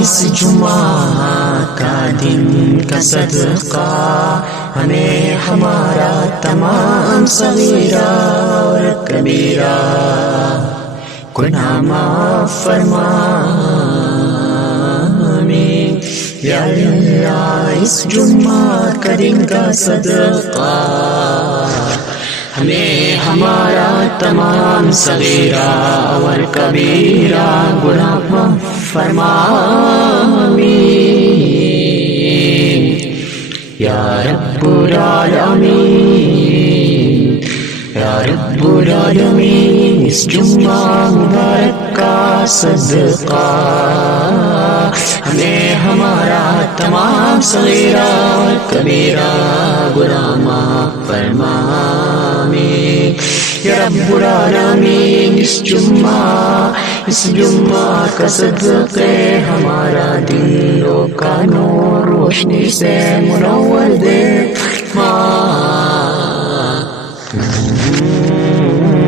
اس جمعہ کا دن کا صدقہ ہمیں ہمارا تمام صغیرہ اور کبیرہ گناہ معاف فرما آمین۔ یا اللہ اس جمعہ کا دن کا صدقہ ہمیں ہمارا تمام صغیرہ اور کبیرہ گناہ معاف فرما آمین۔ یا رب العالمین یا رب العالمین اس جمعہ مبارک کا صدقہ ہمیں ہمارا تمام صغیرہ اور کبیرہ گناہ معاف فرما آمین۔ یا رب العالمین اس جمعہ کا صدقے ہمارا دلوں کا نور روشنی سے منور دے